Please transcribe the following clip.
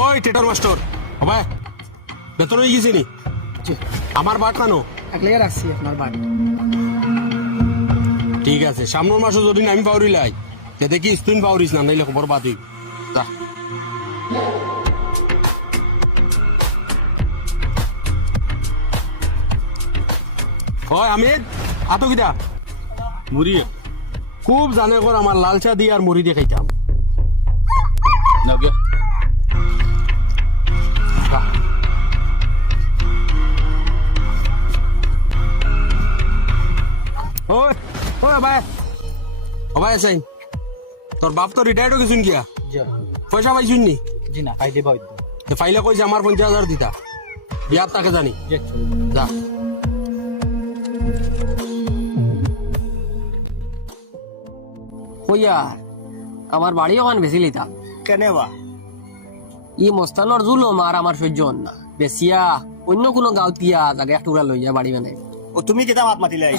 ওই টেটার মাস্টার হবে বেতন হয়ে গেছে নি আমার বাট কানো একলে রাখছি আপনার বাড়ি। ঠিক আছে সামনের মাসে যদি আমি পাউরি লাই তে দেখি তুই পাউরিস না নাইলে খবর বাদি যা ওই আমির আতো কিটা মুড়ি খুব জানে কর আমার লাল চা দিয়ে আর মুড়ি দিয়ে খাইতাম নাও গিয়া যা। ওই ওই ভাই ও ভাই আছেন তোর বাপ তো রিটায়ার্ড হয়ে গেছুন গিয়া পয়সা পাইছুন নি জি না খাই দেবা হইতো তো ফাইলে কইছে আমার 50,000 দিতা বিয়ার তাকে জানি যা কইয়া আমার বাড়ি ওখান বেশি লিতা কেনে বা ই মস্তানোর জুলুম আর আমার সহ্য হন না বেশিয়া অন্য কোনো গাঁও দিয়া জায়গা এক টুকরা লইয়া বাড়ি বানাই ও তুমি কেটা মাত মাতিলাই